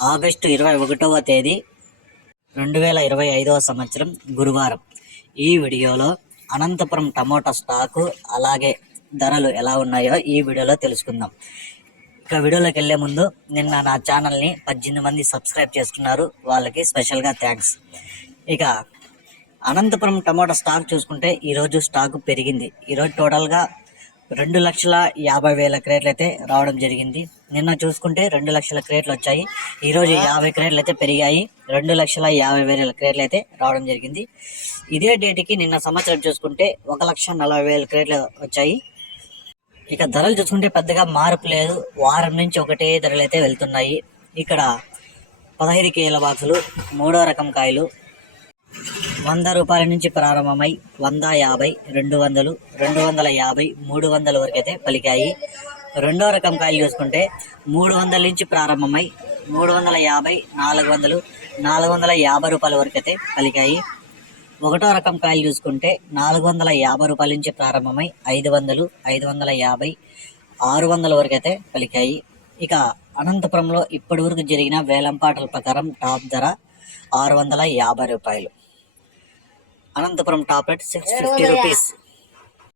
August ఇరవై ఒకటవ తేదీ రెండు వేల ఇరవై ఐదవ సంవత్సరం గురువారం. ఈ వీడియోలో అనంతపురం టమోటా స్టాకు అలాగే ధరలు ఎలా ఉన్నాయో ఈ వీడియోలో తెలుసుకుందాం. ఇక వీడియోలోకి వెళ్ళే ముందు నిన్న నా ఛానల్ని పద్దెనిమిది మంది సబ్స్క్రైబ్ చేసుకున్నారు. వాళ్ళకి స్పెషల్గా థ్యాంక్స్. ఇక అనంతపురం టమోటా స్టాక్ చూసుకుంటే ఈరోజు స్టాకు పెరిగింది. ఈరోజు టోటల్గా రెండు లక్షల యాభై వేల క్రేట్లు అయితే రావడం జరిగింది. నిన్న చూసుకుంటే రెండు లక్షల క్రేట్లు వచ్చాయి. ఈరోజు యాభై క్రేట్లు అయితే పెరిగాయి. రెండు లక్షల యాభై వేల క్రేట్లు అయితే రావడం జరిగింది. ఇదే డేట్కి నిన్న సంవత్సరం చూసుకుంటే ఒక లక్ష నలభై వేల క్రేట్లు వచ్చాయి. ఇక ధరలు చూసుకుంటే పెద్దగా మార్పు లేదు. వారం నుంచి ఒకటే ధరలు అయితే వెళ్తున్నాయి. ఇక్కడ పదహైదు కేల బాక్సులు మూడో రకం కాయలు వంద రూపాయల నుంచి ప్రారంభమై వంద యాభై రెండు వందలు రెండు వందల యాభై మూడు వందల వరకు అయితే పలికాయి. రెండో రకం కాయలు చూసుకుంటే మూడు వందల నుంచి ప్రారంభమై మూడు వందల యాభై నాలుగు వందలు నాలుగు వందల యాభై రూపాయల వరకు అయితే పలికాయి. ఒకటో రకం కాయలు చూసుకుంటే నాలుగు వందల యాభై రూపాయల నుంచి ప్రారంభమై ఐదు వందలు ఐదు వందల యాభై ఆరు వందల వరకు అయితే పలికాయి. ఇక అనంతపురంలో ఇప్పటి వరకు జరిగిన వేలంపాటల ప్రకారం టాప్ ధర ఆరు వందల యాభై రూపాయలు. Anantapuram top rate six fifty rupees